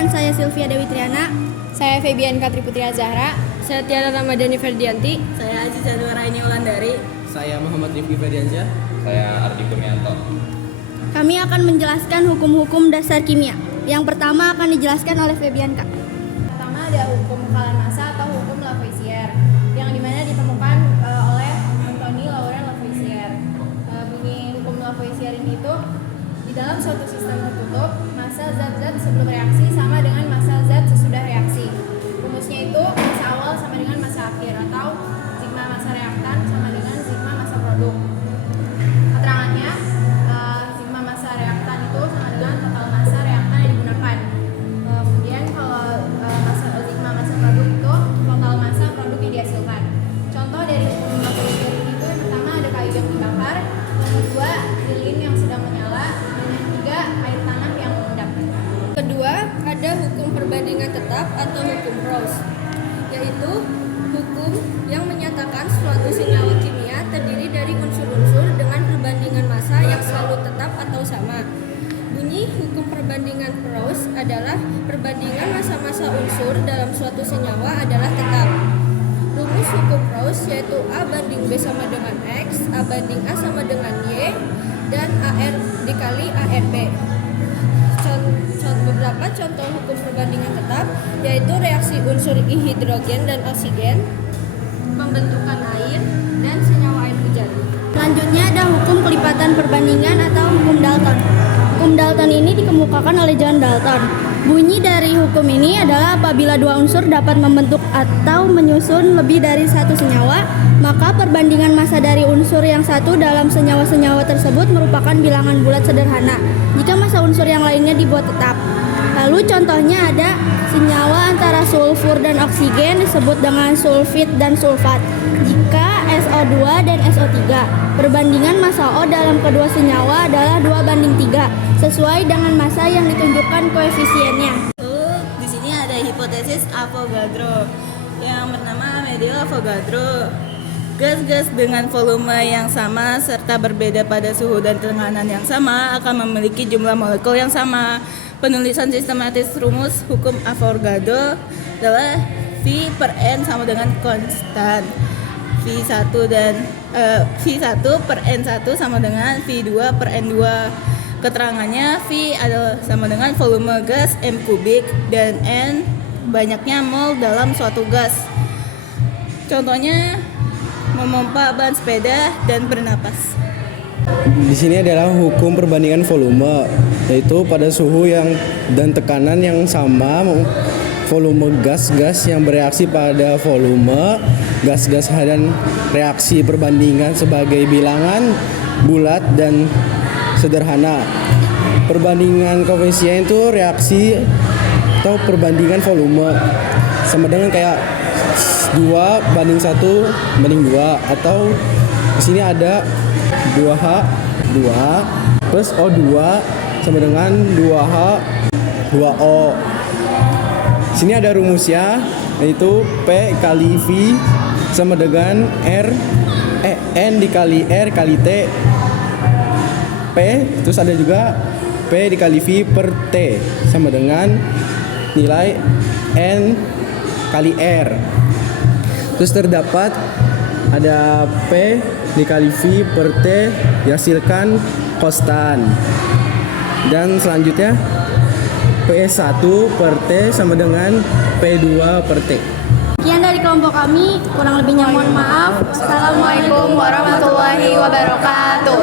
Perkenalkan, saya Sylvia Dewi Triana. Saya Febian Katri Putri Azahra. Saya Tiara Ramadhani Ferdianti. Saya Aziza Nuraini Wulandari. Saya Muhammad Rifki Ferdiansyah. Saya Ardi Kurnianto. Kami akan menjelaskan hukum-hukum dasar kimia. Yang pertama akan dijelaskan oleh Febianka. Pertama ada hukum kekalan massa atau hukum Lavoisier, yang dimana ditemukan oleh Anthony Laurent Lavoisier. Bunyi hukum Lavoisier ini itu di dalam suatu sistem tertutup, massa zat-zat sebelum reaksi sama dengan massa zat sesudah reaksi. Rumusnya itu massa awal sama dengan massa akhir, atau sigma massa reaktan sama dengan sigma massa produk. Keterangannya, sigma massa reaktan itu sama dengan total massa reaktan yang digunakan. Kemudian kalau sigma massa produk itu total massa produk yang dihasilkan. Contoh dari hukum Lavoisier ini itu yang pertama ada kayu yang dibakar, yang kedua lilin yang sedang menyala, dan yang ketiga air tanah yang mengendap. Kedua, ada hukum perbandingan tetap atau hukum Roche, yaitu hukum yang menyatakan suatu senyawa kimia terdiri dari unsur-unsur dengan perbandingan massa yang selalu tetap atau sama. Bunyi hukum perbandingan Roche adalah perbandingan massa-massa unsur dalam suatu senyawa adalah tetap. Rumus hukum Roche yaitu A banding B sama dengan X, A banding A sama dengan Y, dan AR dikali ARB. Beberapa contoh hukum perbandingan tetap yaitu reaksi unsur hidrogen dan oksigen, pembentukan air, dan senyawa air hujan. Selanjutnya ada hukum kelipatan perbandingan atau hukum Dalton. Hukum Dalton ini dikemukakan oleh John Dalton. Bunyi dari hukum ini adalah apabila dua unsur dapat membentuk atau menyusun lebih dari satu senyawa, maka perbandingan massa dari unsur yang satu dalam senyawa-senyawa tersebut merupakan bilangan bulat sederhana jika massa unsur yang lainnya dibuat tetap. Lalu contohnya ada senyawa antara sulfur dan oksigen disebut dengan sulfit dan sulfat. Jika SO2 dan SO3, perbandingan massa O dalam kedua senyawa adalah 2:3 sesuai dengan massa yang ditunjukkan koefisiennya. Di sini ada hipotesis Avogadro yang bernama Medel Avogadro. Gas-gas dengan volume yang sama serta berbeda pada suhu dan tekanan yang sama akan memiliki jumlah molekul yang sama. Penulisan sistematis rumus hukum Avogadro adalah V per N sama dengan konstan. V1 per N1 sama dengan V2 per N2. Keterangannya V adalah sama dengan volume gas M kubik dan N banyaknya mol dalam suatu gas. Contohnya memompa ban sepeda dan bernapas. Di sini adalah hukum perbandingan volume, yaitu pada suhu yang dan tekanan yang sama, volume gas-gas yang bereaksi pada volume gas-gas dan reaksi perbandingan sebagai bilangan bulat dan sederhana. Perbandingan koefisien itu reaksi atau perbandingan volume sama dengan kayak 2:1:2, atau di sini ada 2H 2 plus O2 sama dengan 2H 2O. Sini ada rumusnya, yaitu P kali V sama dengan N dikali R kali T P, terus ada juga P dikali V per T sama dengan nilai N kali R. Terus terdapat ada P dikali V per T dihasilkan konstan. Dan selanjutnya P1 per T sama dengan P2 per T. Sekian dari kelompok kami, kurang lebihnya mohon maaf. Wassalamualaikum warahmatullahi wabarakatuh.